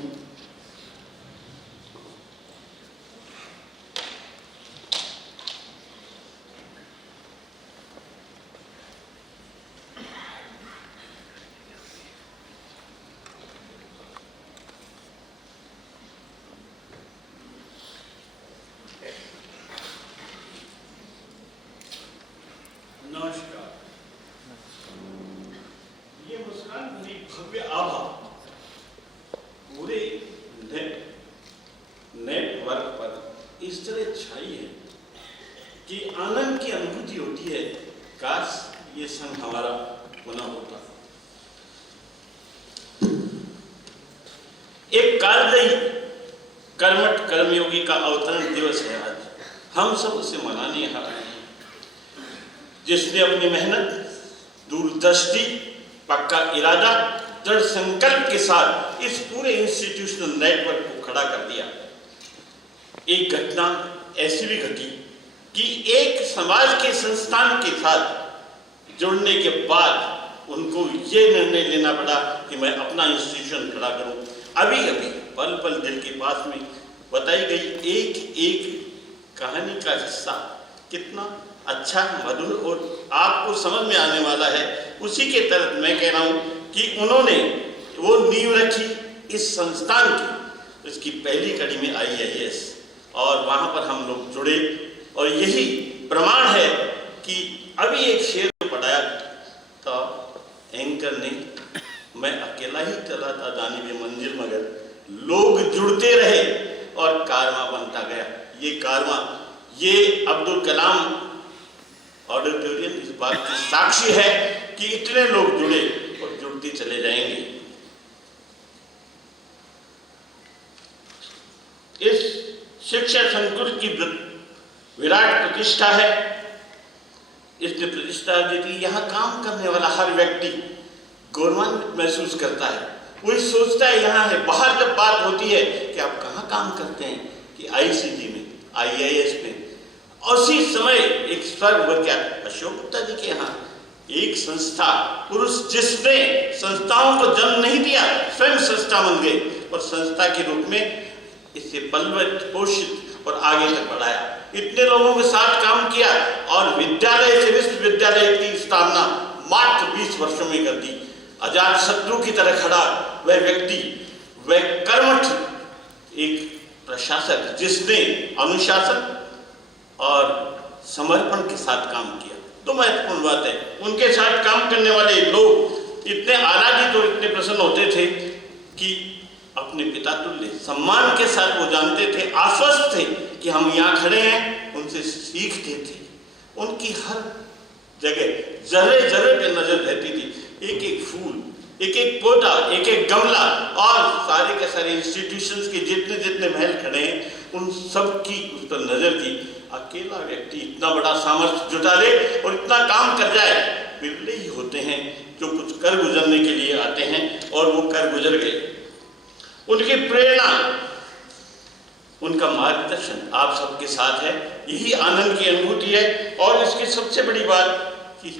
नमस्कार। ये मुस्कान मेरी भव्य आभा पूरे नेटवर्क पर इस तरह छाई है कि आनंद की अनुभूति होती है। काश ये संग हमारा पुनः होता। एक कालजयी कर्मठ कर्मयोगी का अवतरण दिवस है आज। हम सब उसे मनाने यहाँ आए हैं, जिसने अपनी मेहनत, दूरदृष्टि, पक्का इरादा, दृढ़ संकल्प के साथ इस पूरे इंस्टीट्यूशनल नेटवर्क को खड़ा कर दिया। एक घटना ऐसी भी घटी कि एक समाज के संस्थान के साथ जुड़ने के बाद उनको ये निर्णय लेना पड़ा कि मैं अपना इंस्टीट्यूशन खड़ा करूं। अभी अभी पल पल दिल के पास में बताई गई एक एक कहानी का हिस्सा कितना अच्छा, मधुर और आपको समझ में आने वाला है। उसी के तहत मैं कह रहा हूँ कि उन्होंने वो नींव रखी इस संस्थान की, इसकी पहली कड़ी में IIS, और वहाँ पर हम लोग जुड़े। और यही प्रमाण है कि अभी एक शेर पढ़ाया था एंकर ने, मैं अकेला ही चला था जानिबे मंजिल मगर लोग जुड़ते रहे और कारवां बनता गया। ये कारवां, ये अब्दुल कलाम ऑडिटोरियम इस बात की साक्षी है कि इतने लोग जुड़े और जुड़ते चले जाएंगे। इस शिक्षा संकुल की विराट प्रतिष्ठा है। इसने प्रतिष्ठा दी थी, यहाँ काम करने वाला हर व्यक्ति गौरवान्वित महसूस करता है। वो सोचता है यहाँ है। बाहर जब बात होती है कि आप कहाँ काम करते हैं, कि ICT में, IIS में, उसी समय एक स्वर्ग बन गया अशोक गुप्ता जी के यहाँ एक संस्था, पुरुष जिसने संस्थाओं को जन्म नहीं दिया, स्वयं संस्था बन गए और संस्था के रूप में इसे पलवित पोषित और आगे तक बढ़ाया। इतने लोगों के साथ काम किया और विद्यालय से विश्वविद्यालय की स्थापना मात्र 20 वर्षों में कर दी। अजात शत्रु की तरह खड़ा वह व्यक्ति, वह कर्मठ एक प्रशासक जिसने अनुशासन और समर्पण के साथ काम किया। तो महत्वपूर्ण बात है, उनके साथ काम करने वाले लोग इतने आराधित और इतने प्रसन्न होते थे कि अपने पिता तुल्य सम्मान के साथ वो जानते थे, आश्वस्त थे कि हम यहाँ खड़े हैं, उनसे सीखते थे। उनकी हर जगह जर्रे जर्रे पे नजर रहती थी, एक एक फूल, एक एक पौधा, एक एक गमला और सारे के सारे इंस्टीट्यूशंस के जितने जितने महल खड़े हैं उन सब की उस पर नजर थी। अकेला व्यक्ति इतना बड़ा सामर्थ्य जुटा ले और इतना काम कर जाए, बिरले ही होते हैं जो कुछ कर गुजरने के लिए आते हैं और वो कर गुजर गए। उनकी प्रेरणा, उनका मार्गदर्शन आप सबके साथ है, यही आनंद की अनुभूति है। और इसकी सबसे बड़ी बात कि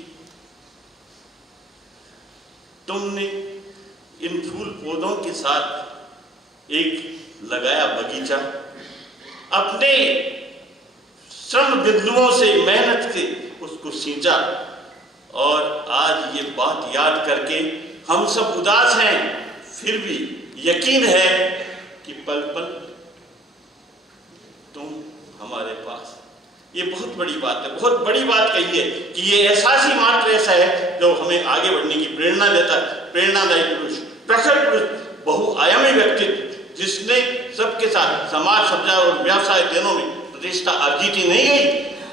तुमने इन फूल पौधों के साथ एक लगाया बगीचा, अपने श्रम बिंदुओं से, मेहनत से उसको सींचा और आज ये बात याद करके हम सब उदास हैं, फिर भी यकीन है कि पल पल तुम हमारे पास। ये बहुत बड़ी बात है, बहुत बड़ी बात कही है कि ये एहसास ही मात्र ऐसा है जो हमें आगे बढ़ने की प्रेरणा देता है। प्रेरणादायी पुरुष, प्रखर पुरुष, बहुआयामी व्यक्तित्व जिसने सबके साथ समाज सज्जा और व्यवसाय दोनों में प्रतिष्ठा अर्जित ही नहीं गई,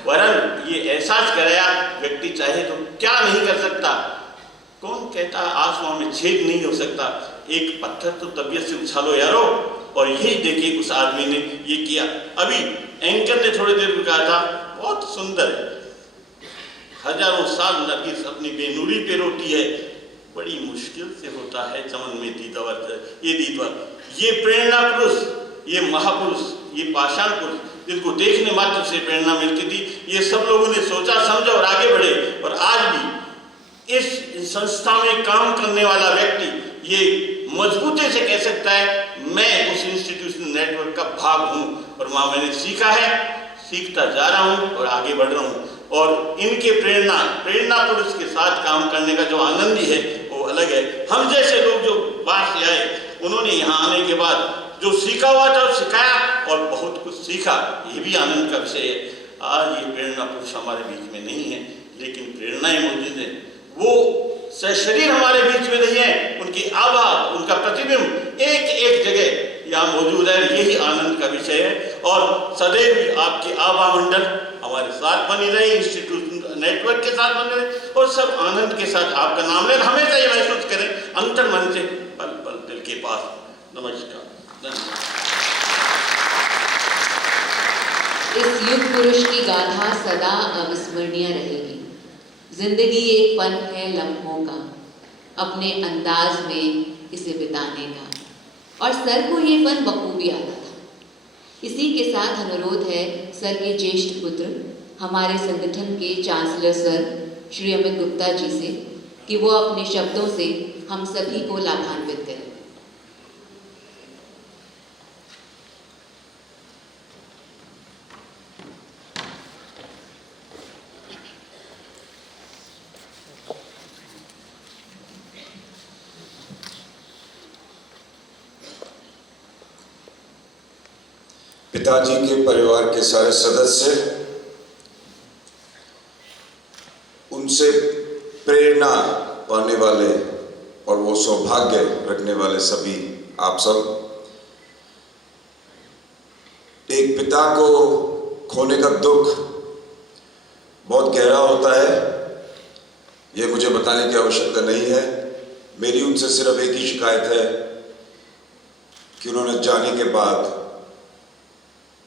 वरन ये एहसास कराया व्यक्ति चाहे तो क्या नहीं कर सकता। कौन कहता आसमान में छेद नहीं हो सकता, एक पत्थर तो तबीयत से उछालो यारो। और यही देखिए उस आदमी ने ये किया। अभी एंकर ने थोड़ी देर में कहा था, बहुत सुंदर है, हजारों साल नरगिस अपनी बेनूरी पे रोती है, बड़ी मुश्किल से होता है चमन में दीदार, ये दीदार। ये प्रेरणा पुरुष, ये महापुरुष, ये पाषाण पुरुष जिनको देखने मात्र से प्रेरणा मिलती थी, ये सब लोगों ने सोचा समझा और आगे बढ़े। और आज भी इस संस्था में काम करने वाला व्यक्ति ये मजबूती से कह सकता है मैं उस इंस्टीट्यूशनल नेटवर्क का भाग हूँ और वहाँ मैंने सीखा है, सीखता जा रहा हूँ और आगे बढ़ रहा हूँ। और इनके प्रेरणा पुरुष के साथ काम करने का जो आनंद ही है वो अलग है। हम जैसे लोग जो बाहर से आए, उन्होंने यहाँ आने के बाद जो सीखा हुआ था सिखाया और बहुत कुछ सीखा, ये भी आनंद का विषय है। आज ये प्रेरणा पुरुष हमारे बीच में नहीं है, लेकिन प्रेरणाएं मौजूद है। वो सशरीर हमारे बीच में नहीं है, उनकी आवाज, उनका प्रतिबिंब एक एक जगह यहाँ मौजूद है, यही आनंद का विषय है। और सदैव आपकी आभा मंडल हमारे साथ बनी रहे, इंस्टीट्यूट नेटवर्क के साथ बने रहे और सब आनंद के साथ आपका नाम लें, हमेशा ये महसूस करें अंतर मन से, पल पल दिल के पास। नमस्कार, धन्यवाद। इस युग पुरुष की गाथा सदा अविस्मरणीय रहेगी। जिंदगी एक फन है लम्हों का, अपने अंदाज में इसे बिताने का। और सर को ये फन बखूबी आता था। इसी के साथ अनुरोध है सर के ज्येष्ठ पुत्र, हमारे संगठन के चांसलर सर श्री अमित गुप्ता जी से कि वो अपने शब्दों से हम सभी को लाभान्वित करें। पिताजी के परिवार के सारे सदस्य, उनसे प्रेरणा पाने वाले और वो सौभाग्य रखने वाले सभी आप सब, एक पिता को खोने का दुख बहुत गहरा होता है, ये मुझे बताने की आवश्यकता नहीं है। मेरी उनसे सिर्फ एक ही शिकायत है कि उन्होंने जाने के बाद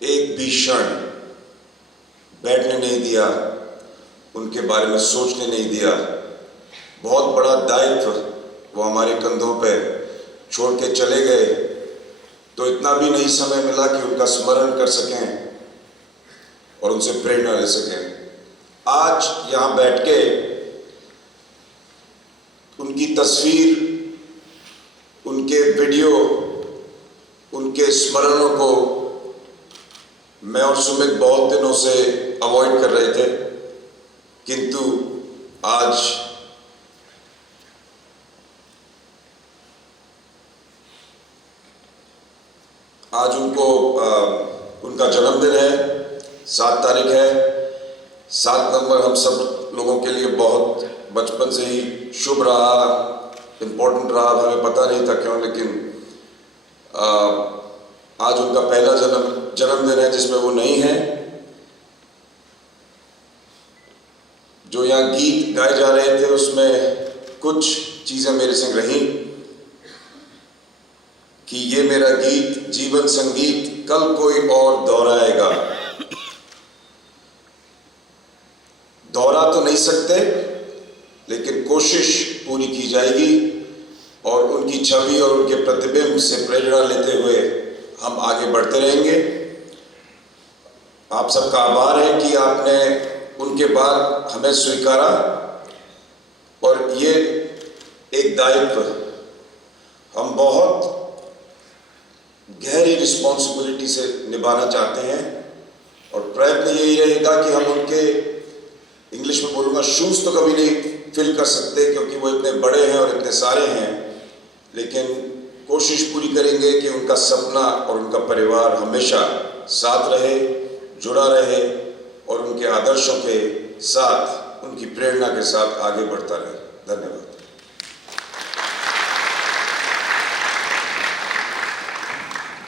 एक भी क्षण बैठने नहीं दिया, उनके बारे में सोचने नहीं दिया। बहुत बड़ा दायित्व वो हमारे कंधों पे छोड़ के चले गए, तो इतना भी नहीं समय मिला कि उनका स्मरण कर सकें और उनसे प्रेरणा ले सकें। आज यहाँ बैठ के उनकी तस्वीर, उनके वीडियो, उनके स्मरणों को मैं और सुमित बहुत दिनों से अवॉइड कर रहे थे, किंतु आज उनका जन्मदिन है, 7 तारीख है। 7 नवंबर हम सब लोगों के लिए बहुत बचपन से ही शुभ रहा, इम्पोर्टेंट रहा। हमें पता नहीं था क्यों, लेकिन आज उनका पहला जन्मदिन है जिसमें वो नहीं है। जो यहाँ गीत गाए जा रहे थे उसमें कुछ चीज़ें मेरे संग रहीं कि ये मेरा गीत जीवन संगीत कल कोई और दोहराएगा। दोहरा तो नहीं सकते, लेकिन कोशिश पूरी की जाएगी और उनकी छवि और उनके प्रतिबिंब से प्रेरणा लेते हुए हम आगे बढ़ते रहेंगे। आप सबका आभार है कि आपने उनके बाद हमें स्वीकारा और ये एक दायित्व हम बहुत गहरी रिस्पॉन्सिबिलिटी से निभाना चाहते हैं और प्रयत्न यही रहेगा कि हम उनके, इंग्लिश में बोलूँगा, शूज़ तो कभी नहीं फिल कर सकते क्योंकि वो इतने बड़े हैं और इतने सारे हैं, लेकिन कोशिश पूरी करेंगे कि उनका सपना और उनका परिवार हमेशा साथ रहे, जुड़ा रहे और उनके आदर्शों के साथ, उनकी प्रेरणा के साथ आगे बढ़ता रहे। धन्यवाद।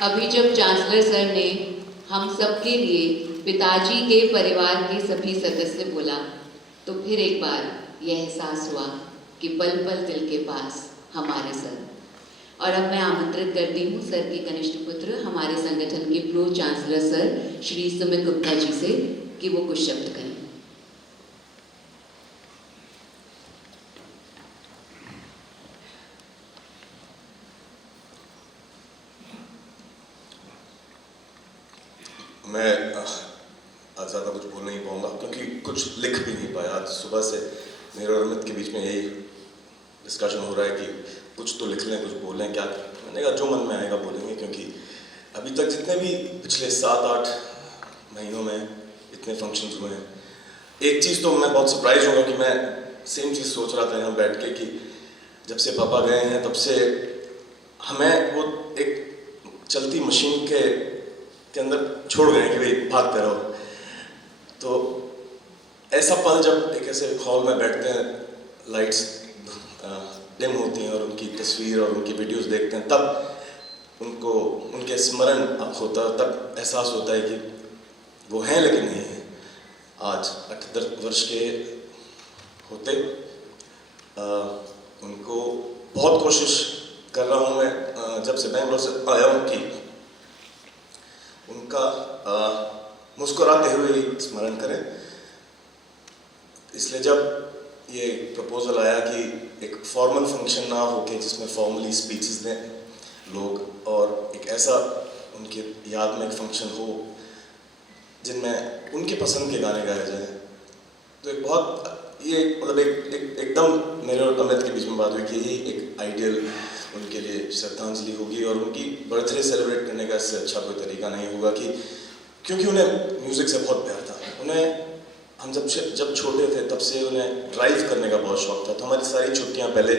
अभी जब चांसलर सर ने हम सबके लिए पिताजी के परिवार के सभी सदस्य बोला, तो फिर एक बार यह एहसास हुआ कि पल पल दिल के पास हमारे सर। और अब मैं आमंत्रित करती हूँ सर के कनिष्ठ पुत्र, हमारे संगठन के pro chancellor sir Shri Sumit Gupta ji से कि वो कुछ शब्द करें। मैं आज ज़्यादा कुछ बोल नहीं पाऊँगा क्योंकि कुछ लिख भी नहीं पाया। आज सुबह से मेरे और अमित के बीच में यही डिस्कशन हो रहा है कि कुछ तो लिख लें, कुछ बोलें। क्या मैंने कहा जो मन में आएगा बोलेंगे, क्योंकि अभी तक जितने भी पिछले 7-8 महीनों में इतने फंक्शंस हुए हैं, एक चीज़ तो मैं बहुत सरप्राइज होगा कि मैं सेम चीज़ सोच रहा था यहाँ बैठ के कि जब से पापा गए हैं तब से हमें वो एक चलती मशीन के अंदर छोड़ गए कि भाई भागते रहो। तो ऐसा पल जब एक ऐसे हॉल में बैठते हैं, लाइट्स डिम होती हैं और उनकी तस्वीर और उनकी वीडियोस देखते हैं, तब उनको उनके स्मरण होता है, तब एहसास होता है कि वो हैं लेकिन नहीं हैं। आज 78 वर्ष के होते उनको बहुत कोशिश कर रहा हूँ मैं जब से बेंगलोर से आया हूँ कि उनका मुस्कुराते हुए ही स्मरण करें। इसलिए जब ये प्रपोजल आया कि एक फॉर्मल फंक्शन ना हो के जिसमें फॉर्मली स्पीचेस दें लोग और एक ऐसा उनके याद में एक फंक्शन हो जिनमें उनके पसंद के गाने गाए जाएं, तो एक बहुत ये मतलब एकदम मेरे और अमित के बीच में बात हुई कि यही एक आइडियल उनके लिए श्रद्धांजलि होगी और उनकी बर्थडे सेलिब्रेट करने का इससे अच्छा कोई तरीका नहीं होगा कि क्योंकि उन्हें म्यूज़िक से बहुत प्यार था। उन्हें हम जब छोटे थे तब से उन्हें ड्राइव करने का बहुत शौक था, तो हमारी सारी छुट्टियां पहले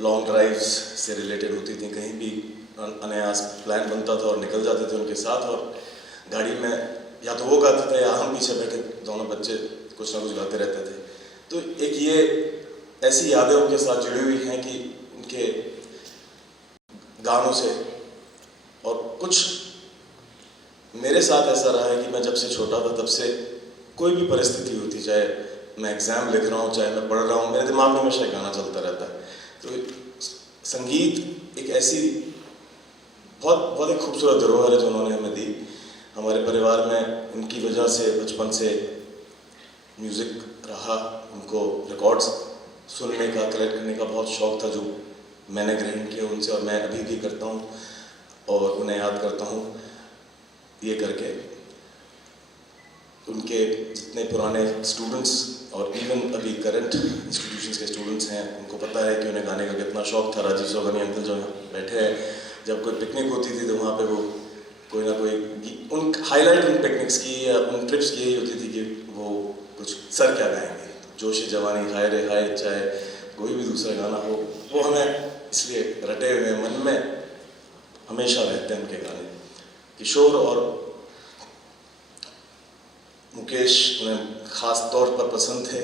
लॉन्ग ड्राइव्स से रिलेटेड होती थी। कहीं भी अनायास प्लान बनता था और निकल जाते थे उनके साथ, और गाड़ी में या तो वो गाते थे या हम पीछे बैठे दोनों बच्चे कुछ ना कुछ गाते रहते थे। तो एक ये ऐसी यादें उनके साथ जुड़ी हुई हैं कि उनके गानों से, और कुछ मेरे साथ ऐसा रहा है कि मैं जब से छोटा था तब से कोई भी परिस्थिति होती, चाहे मैं एग्ज़ाम लिख रहा हूँ चाहे मैं पढ़ रहा हूँ, मेरे दिमाग में हमेशा गाना चलता रहता है। तो संगीत एक ऐसी बहुत एक खूबसूरत धरोहर है जो उन्होंने हमें दी। हमारे परिवार में उनकी वजह से बचपन से म्यूज़िक रहा, उनको रिकॉर्ड्स सुनने का, कलेक्ट करने का बहुत शौक़ था, जो मैंने ग्रहण किया उनसे और मैं अभी भी करता हूँ और उन्हें याद करता हूँ ये करके। उनके जितने पुराने स्टूडेंट्स और इवन अभी करंट इंस्टीट्यूशंस के स्टूडेंट्स हैं, उनको पता है कि उन्हें गाने का कितना शौक़ था। राजीव सोगानी अंकल जो बैठे हैं, जब कोई पिकनिक होती थी तो वहाँ पे वो कोई ना कोई उन हाईलाइट उन पिकनिक्स की या उन ट्रिप्स की यही होती थी कि वो कुछ सर क्या गाएंगे, जोश जवानी, हाय रे हाय, चाहे कोई भी दूसरा गाना हो, वो हमें इसलिए रटे हुए मन में हमेशा रहते हैं उनके गाने। किशोर और मुकेश उन्हें ख़ास तौर पर पसंद थे।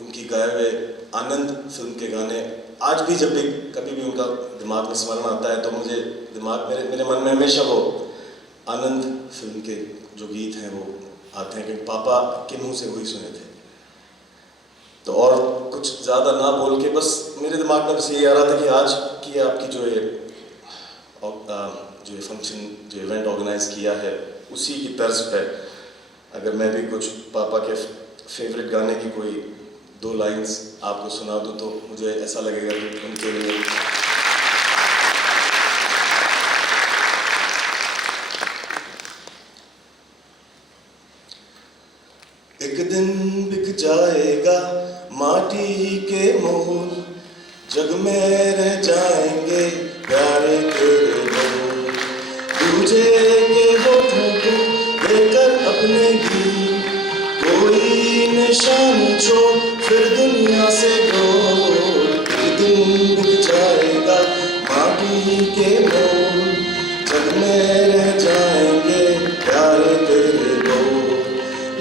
उनकी गाए हुए आनंद फिल्म के गाने आज भी जब भी कभी भी उनका दिमाग में स्मरण आता है तो मुझे मेरे मन में हमेशा वो आनंद फिल्म के जो गीत हैं वो आते हैं, क्योंकि पापा के मुंह से वही सुने थे। तो और कुछ ज़्यादा ना बोल के बस मेरे दिमाग में बस ये आ रहा था कि आज की आपकी जो ये फंक्शन, जो इवेंट ऑर्गेनाइज किया है, उसी की तर्ज पे अगर मैं भी कुछ पापा के फेवरेट गाने की कोई 2 लाइंस आपको सुना दूँ तो मुझे ऐसा लगेगा कि उनके लिए एक दिन बिक जाएगा माटी के मोल, जग में रह जाएंगे प्यारे तेरे बोल, दूजे के होठों को लेकर अपने गीत, कोई निशान छोड़ फिर दुनिया से दूर। एक दिन बिक जाएगा माटी के मोल, जग में रह जाएंगे प्यारे तेरे बोल।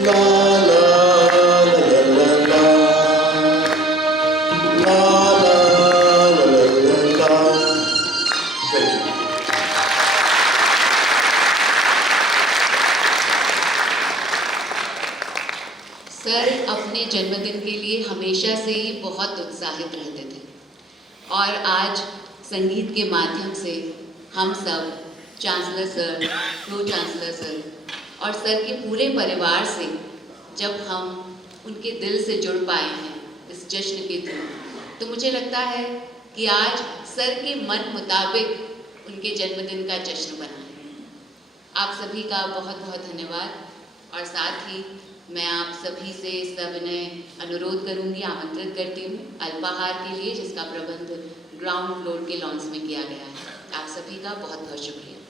ला ला ला ला ला ला ला ला ला ला। Thank you. सर अपने जन्मदिन के लिए हमेशा से ही बहुत उत्साहित रहते थे और आज संगीत के माध्यम से हम सब chancellor sir, pro chancellor sir और सर के पूरे परिवार से जब हम उनके दिल से जुड़ पाए हैं इस जश्न के थ्रू, तो मुझे लगता है कि आज सर के मन मुताबिक उनके जन्मदिन का जश्न बना है। आप सभी का बहुत बहुत धन्यवाद और साथ ही मैं आप सभी से सविनय अनुरोध करूंगी, आमंत्रित करती हूँ अल्पाहार के लिए, जिसका प्रबंध ग्राउंड फ्लोर के लॉन्स में किया गया है। आप सभी का बहुत बहुत शुक्रिया।